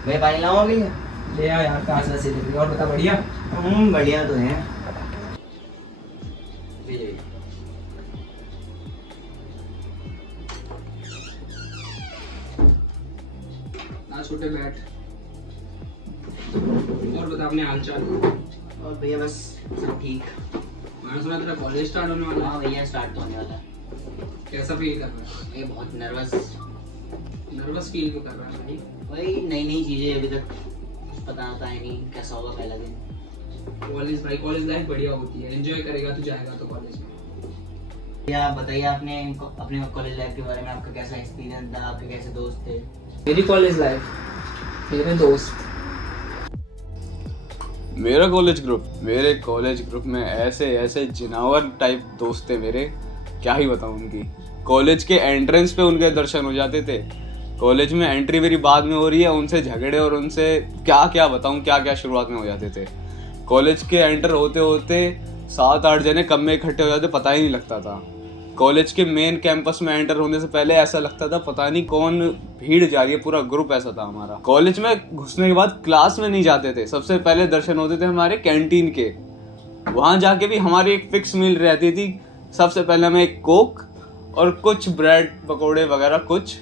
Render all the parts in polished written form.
मैं पानी लाऊंगा भैया। ले आ यार, कहाँ से ऐसे दिख रही है? और बता, बढ़िया? बढ़िया तो है। ना छोटे बैठ। और बता अपने हाल चाल। और भैया बस सब ठीक। मैंने सुना तेरा कॉलेज स्टार्ट होने वाला है। हाँ भैया स्टार्ट तो होने वाला है। कैसा फील कर रहा है? मैं बहुत नर्वस फील क्यों कर रहा है भाई? वही नई नई चीजें, अभी तक कुछ पता आता है नहीं कैसा होगा पहला दिन। कॉलेज लाइफ बढ़िया होती है, एंजॉय करेगा तो जाएगा तो कॉलेज में। भैया बताइए आपने अपने कॉलेज लाइफ के बारे में, आपका कैसा एक्सपीरियंस था, आपके कैसे दोस्त थे? मेरी कॉलेज लाइफ, मेरे दोस्त, मेरे कॉलेज ग्रुप में ऐसे ऐसे जिनावर टाइप दोस्त थे मेरे, क्या ही बताऊं उनकी। कॉलेज के एंट्रेंस पे उनके दर्शन हो जाते थे। कॉलेज में एंट्री मेरी बाद में हो रही है, उनसे झगड़े और उनसे क्या क्या बताऊं, क्या क्या शुरुआत में हो जाते थे। कॉलेज के एंटर होते होते 7-8 जने कब में इकट्ठे हो जाते पता ही नहीं लगता था। कॉलेज के मेन कैंपस में एंटर होने से पहले ऐसा लगता था पता नहीं कौन भीड़ जा रही है, पूरा ग्रुप ऐसा था हमारा। कॉलेज में घुसने के बाद क्लास में नहीं जाते थे, सबसे पहले दर्शन होते थे हमारे कैंटीन के। वहां जाके भी हमारी एक फिक्स मील रहती थी। सबसे पहले हमें एक कोक और कुछ ब्रेड पकौड़े वगैरह कुछ,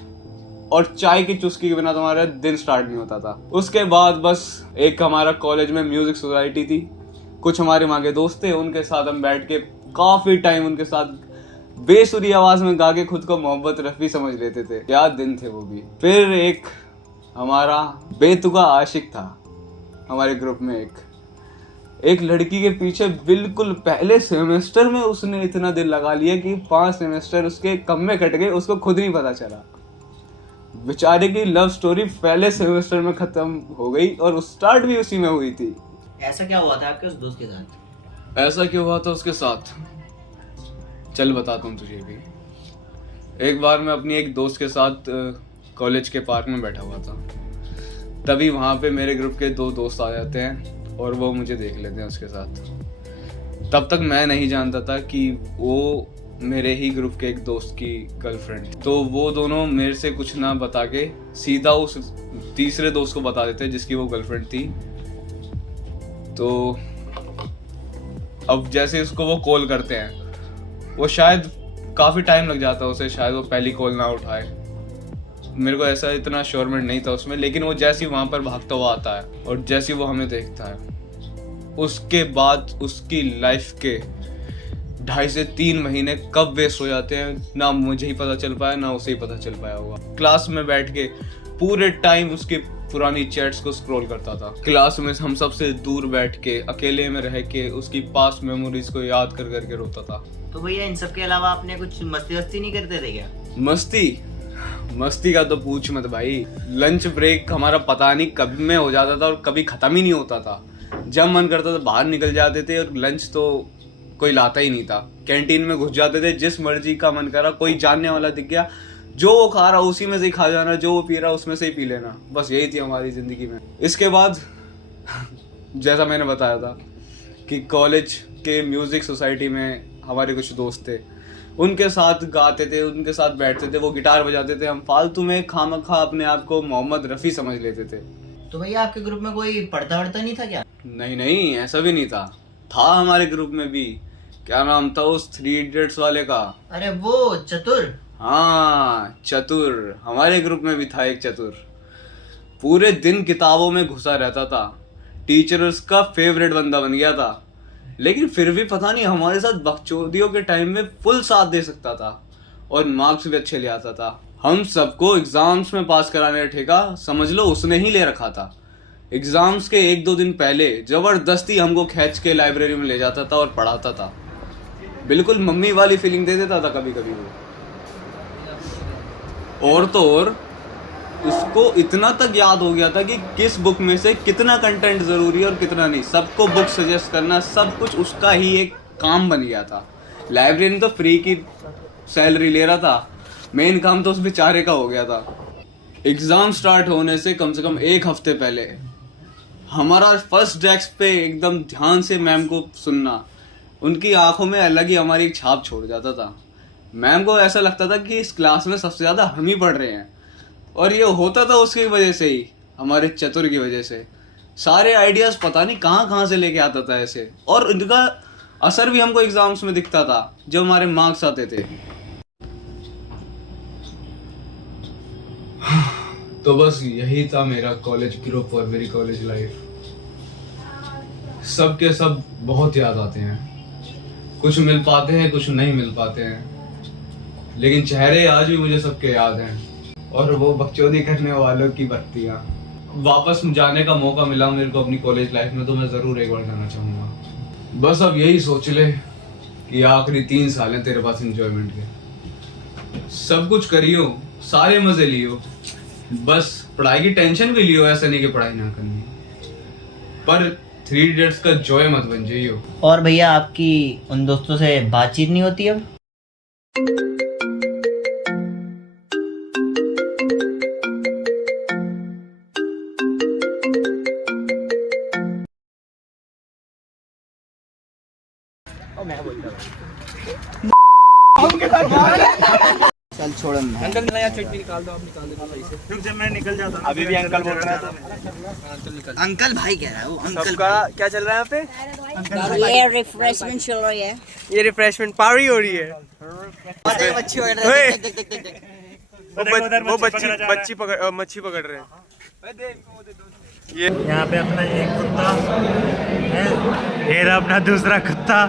और चाय की चुस्की के बिना तो हमारा दिन स्टार्ट नहीं होता था। उसके बाद बस एक हमारा कॉलेज में म्यूजिक सोसाइटी थी, कुछ हमारे वहाँ के दोस्त थे, उनके साथ हम बैठ के काफी टाइम उनके साथ बेसुरी आवाज में गा के खुद को मोहम्मद रफी समझ लेते थे। क्या दिन थे वो भी। फिर एक हमारा बेतुका आशिक था हमारे ग्रुप में, एक लड़की के पीछे बिल्कुल पहले सेमेस्टर में उसने इतना दिल लगा लिया कि 5 सेमेस्टर उसके कम में कट गए, उसको खुद नहीं पता चला। बेचारे की लव स्टोरी पहले सेमेस्टर में खत्म हो गई और स्टार्ट भी उसी में हुई थी। ऐसा क्या हुआ था आपके उस दोस्त के साथ? ऐसा क्यों हुआ था उसके साथ, चल बताता हूँ तुझे भी। एक बार मैं अपनी एक दोस्त के साथ कॉलेज के पार्क में बैठा हुआ था, तभी वहाँ पे मेरे ग्रुप के 2 दोस्त आ जाते हैं और वो मुझे देख लेते हैं उसके साथ। तब तक मैं नहीं जानता था कि वो मेरे ही ग्रुप के एक दोस्त की गर्लफ्रेंड। तो वो दोनों मेरे से कुछ ना बता के सीधा उस तीसरे दोस्त को बता देते जिसकी वो गर्लफ्रेंड थी। तो अब जैसे उसको वो कॉल करते हैं, वो शायद काफ़ी टाइम लग जाता है उसे, शायद वो पहली कॉल ना उठाए। मेरे को ऐसा इतना श्योरमेंट नहीं था उसमें, लेकिन वो जैसे ही वहाँ पर भागता हुआ आता है और जैसे ही वो हमें देखता है, उसके बाद उसकी लाइफ के 2.5 से 3 महीने कब वेस्ट हो जाते हैं ना मुझे ही पता चल पाया ना उसे ही पता चल पाया होगा। क्लास में बैठ के पूरे टाइम उसकी पुरानी चैट्स को स्क्रॉल करता था। क्लास में हम सबसे दूर बैठ के अकेले में रह के उसकी पास्ट मेमोरीज को याद कर करके रोता था। तो भैया इन सब के अलावा आपने कुछ मस्ती वस्ती नहीं करते थे क्या? मस्ती का तो पूछ मत भाई। लंच ब्रेक हमारा पता नहीं कब में हो जाता था और कभी खत्म ही नहीं होता था। जब मन करता था बाहर निकल जाते थे और लंच तो कोई लाता ही नहीं था। कैंटीन में घुस जाते थे, जिस मर्जी का मन करा, कोई जानने वाला दिख गया, जो वो खा रहा उसी में से ही खा जाना, जो वो पी रहा उसमें से ही पी लेना। बस यही थी हमारी जिंदगी में। इसके बाद जैसा मैंने बताया था कि कॉलेज के म्यूजिक सोसाइटी में हमारे कुछ दोस्त थे, उनके साथ गाते थे, उनके साथ बैठते थे, वो गिटार बजाते थे। हम फालतू में खामखा अपने आप को मोहम्मद रफ़ी समझ लेते थे। तो भैया आपके ग्रुप में कोई पढ़ता वढ़ता नहीं था क्या? नहीं, ऐसा भी नहीं था हमारे ग्रुप में भी। क्या नाम था उस 3 इडियट्स वाले का? अरे वो चतुर। हाँ चतुर, हमारे ग्रुप में भी था एक चतुर। पूरे दिन किताबों में घुसा रहता था, टीचर उसका फेवरेट बंदा बन गया था, लेकिन फिर भी पता नहीं हमारे साथ बकचोदियों के टाइम में फुल साथ दे सकता था और मार्क्स भी अच्छे ले आता था। हम सबको एग्जाम्स में पास कराने का ठेका समझ लो उसने ही ले रखा था। एग्जाम्स के 1-2 दिन पहले जबरदस्ती हमको खींच के लाइब्रेरी में ले जाता था और पढ़ाता था। बिल्कुल मम्मी वाली फीलिंग दे देता था कभी कभी वो। और तो और उसको इतना तक याद हो गया था कि किस बुक में से कितना कंटेंट जरूरी है और कितना नहीं। सबको बुक सजेस्ट करना, सब कुछ उसका ही एक काम बन गया था। लाइब्रेरी तो फ्री की सैलरी ले रहा था, मेन काम तो उस बेचारे का हो गया था। एग्जाम स्टार्ट होने से कम 1 हफ्ते पहले हमारा फर्स्ट डेस्क पे एकदम ध्यान से मैम को सुनना, उनकी आंखों में अलग ही हमारी एक छाप छोड़ जाता था। मैम को ऐसा लगता था कि इस क्लास में सबसे ज्यादा हम ही पढ़ रहे हैं, और ये होता था उसकी वजह से ही। हमारे चतुर की वजह से। सारे आइडियाज पता नहीं कहाँ कहाँ से लेके आता था ऐसे, और इनका असर भी हमको एग्जाम्स में दिखता था जब हमारे मार्क्स आते थे। तो बस यही था मेरा कॉलेज ग्रुप और मेरी कॉलेज लाइफ। सब के सब बहुत याद आते हैं, कुछ मिल पाते हैं कुछ नहीं मिल पाते हैं, लेकिन चेहरे आज भी मुझे सबके याद हैं। और वो बकचोदी करने वालों की बत्तियां। वापस जाने का मौका मिला मेरे को अपनी कॉलेज लाइफ में तो मैं जरूर एक बार जाना चाहूंगा। बस अब यही सोच ले कि आखिरी 3 साल हैं तेरे पास एंजॉयमेंट के, सब कुछ करियो, सारे मजे लियो, बस पढ़ाई की टेंशन भी लियो, ऐसा नहीं कि पढ़ाई ना करनी, पर 3 इडियट्स का जॉय मत बन जाइयो। और भैया आपकी उन दोस्तों से बातचीत नहीं होती अब? चल छोड़ अंकल ना यार चटनी निकाल दो, आप निकाल दो सही से। रुक जा, मैं निकल जाता हूँ। अभी भी अंकल बोल रहे हैं तो अंकल निकाल। अंकल भाई कह रहा है वो, अंकल सबका क्या चल रहा है यहाँ पे? ये रिफ्रेशमेंट चल रही है। ये रिफ्रेशमेंट पार्टी हो रही है। मच्छी वगैरह ओए! देख देख देख देख। वो मच्छी पकड़ रहे हैं। यहाँ पे अपना एक कुत्ता है, ये रहा अपना दूसरा कुत्ता।